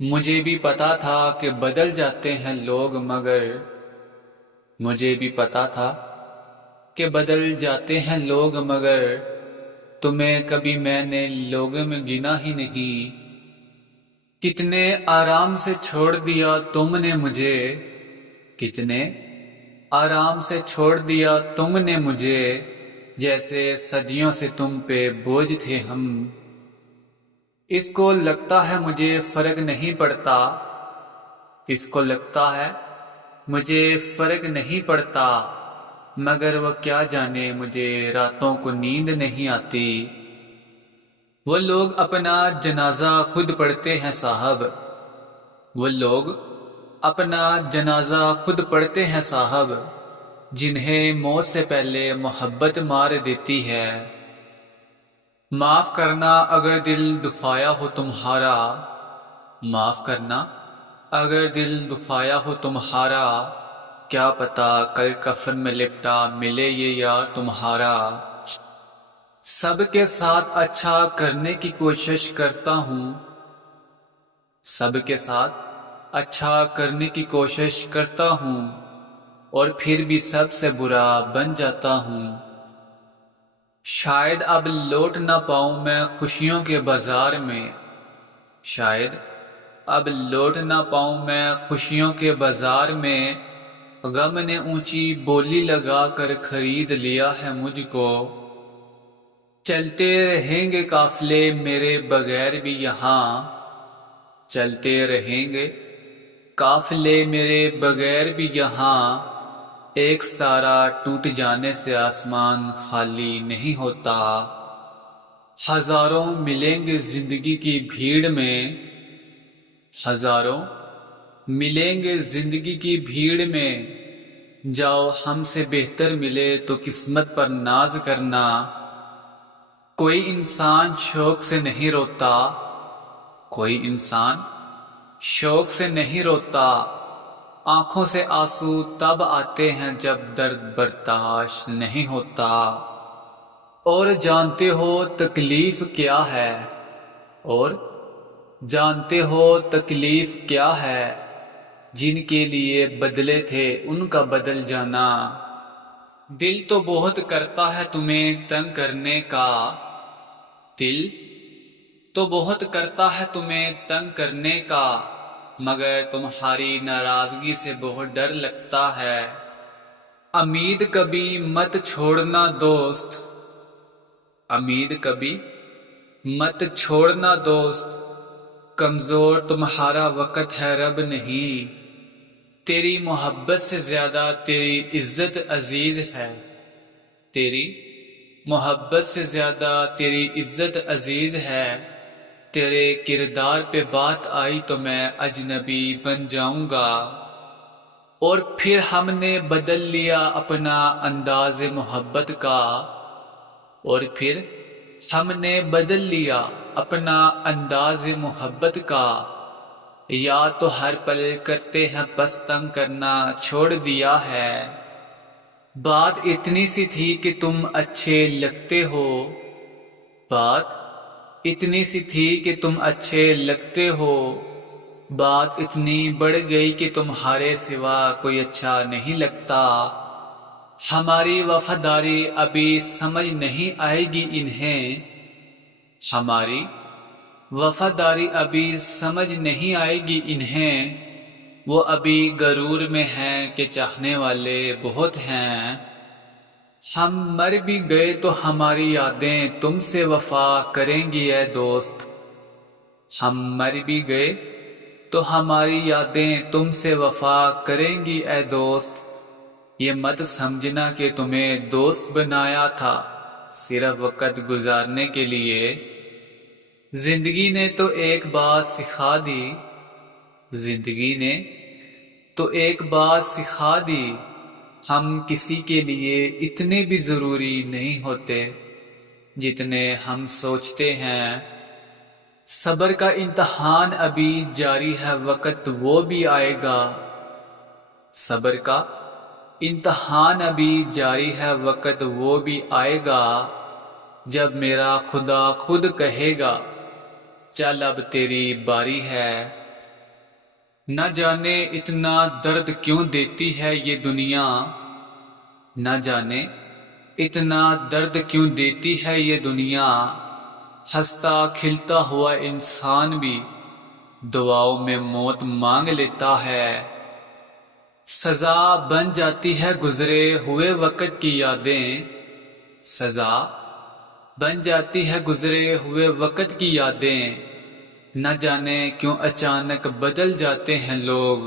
مجھے بھی پتا تھا کہ بدل جاتے ہیں لوگ، مگر مجھے بھی پتا تھا کہ بدل جاتے ہیں لوگ، مگر تمہیں کبھی میں نے لوگوں میں گنا ہی نہیں۔ کتنے آرام سے چھوڑ دیا تم نے مجھے، کتنے آرام سے چھوڑ دیا تم نے مجھے، جیسے صدیوں سے تم پہ بوجھ تھے ہم۔ اس کو لگتا ہے مجھے فرق نہیں پڑتا، اس کو لگتا ہے مجھے فرق نہیں پڑتا، مگر وہ کیا جانے مجھے راتوں کو نیند نہیں آتی۔ وہ لوگ اپنا جنازہ خود پڑھتے ہیں صاحب، وہ لوگ اپنا جنازہ خود پڑھتے ہیں صاحب، جنہیں موت سے پہلے محبت مار دیتی ہے۔ معاف کرنا اگر دل دکھایا ہو تمہارا، معاف کرنا اگر دل دکھایا ہو تمہارا، کیا پتا کل کفن میں لپٹا ملے یہ یار تمہارا۔ سب کے ساتھ اچھا کرنے کی کوشش کرتا ہوں، سب کے ساتھ اچھا کرنے کی کوشش کرتا ہوں، اور پھر بھی سب سے برا بن جاتا ہوں۔ شاید اب لوٹ نہ پاؤں میں خوشیوں کے بازار میں، شاید اب لوٹ نہ پاؤں میں خوشیوں کے بازار میں، غم نے اونچی بولی لگا کر خرید لیا ہے مجھ کو۔ چلتے رہیں گے قافلے میرے بغیر بھی یہاں، چلتے رہیں گے قافلے میرے بغیر بھی یہاں، ایک ستارہ ٹوٹ جانے سے آسمان خالی نہیں ہوتا۔ ہزاروں ملیں گے زندگی کی بھیڑ میں، ہزاروں ملیں گے زندگی کی بھیڑ میں، جاؤ ہم سے بہتر ملے تو قسمت پر ناز کرنا۔ کوئی انسان شوق سے نہیں روتا، کوئی انسان شوق سے نہیں روتا، آنکھوں سے آنسو تب آتے ہیں جب درد برداشت نہیں ہوتا۔ اور جانتے ہو تکلیف کیا ہے، اور جانتے ہو تکلیف کیا ہے، جن کے لیے بدلے تھے ان کا بدل جانا۔ دل تو بہت کرتا ہے تمہیں تنگ کرنے کا، دل تو بہت کرتا ہے تمہیں تنگ کرنے کا، مگر تمہاری ناراضگی سے بہت ڈر لگتا ہے۔ امید کبھی مت چھوڑنا دوست، امید کبھی مت چھوڑنا دوست، کمزور تمہارا وقت ہے رب نہیں، تیری محبت سے زیادہ تیری عزت عزیز ہے، تیری محبت سے زیادہ تیری عزت عزیز ہے۔ تیرے کردار پہ بات آئی تو میں اجنبی بن جاؤں گا۔ اور پھر ہم نے بدل لیا اپنا انداز محبت کا، اور پھر ہم نے بدل لیا اپنا انداز محبت کا، یا تو ہر پل کرتے ہیں بس تنگ کرنا چھوڑ دیا ہے۔ بات اتنی سی تھی کہ تم اچھے لگتے ہو، بات اتنی سی تھی کہ تم اچھے لگتے ہو، بات اتنی بڑھ گئی کہ تمہارے سوا کوئی اچھا نہیں لگتا۔ ہماری وفاداری ابھی سمجھ نہیں آئے گی انہیں، ہماری وفاداری ابھی سمجھ نہیں آئے گی انہیں، وہ ابھی غرور میں ہیں کہ چاہنے والے بہت ہیں۔ ہم مر بھی گئے تو ہماری یادیں تم سے وفا کریں گی اے دوست، ہم مر بھی گئے تو ہماری یادیں تم سے وفا کریں گی اے دوست۔ یہ مت سمجھنا کہ تمہیں دوست بنایا تھا صرف وقت گزارنے کے لیے، زندگی نے تو ایک بات سکھا دی، زندگی نے تو ایک بات سکھا دی، ہم کسی کے لیے اتنے بھی ضروری نہیں ہوتے جتنے ہم سوچتے ہیں۔ صبر کا امتحان ابھی جاری ہے، وقت وہ بھی آئے گا، صبر کا امتحان ابھی جاری ہے، وقت وہ بھی آئے گا، جب میرا خدا خود کہے گا چل اب تیری باری ہے۔ نہ جانے اتنا درد کیوں دیتی ہے یہ دنیا، نہ جانے اتنا درد کیوں دیتی ہے یہ دنیا، ہنستا کھلتا ہوا انسان بھی دعاؤں میں موت مانگ لیتا ہے۔ سزا بن جاتی ہے گزرے ہوئے وقت کی یادیں، سزا بن جاتی ہے گزرے ہوئے وقت کی یادیں، نہ جانے کیوں اچانک بدل جاتے ہیں لوگ،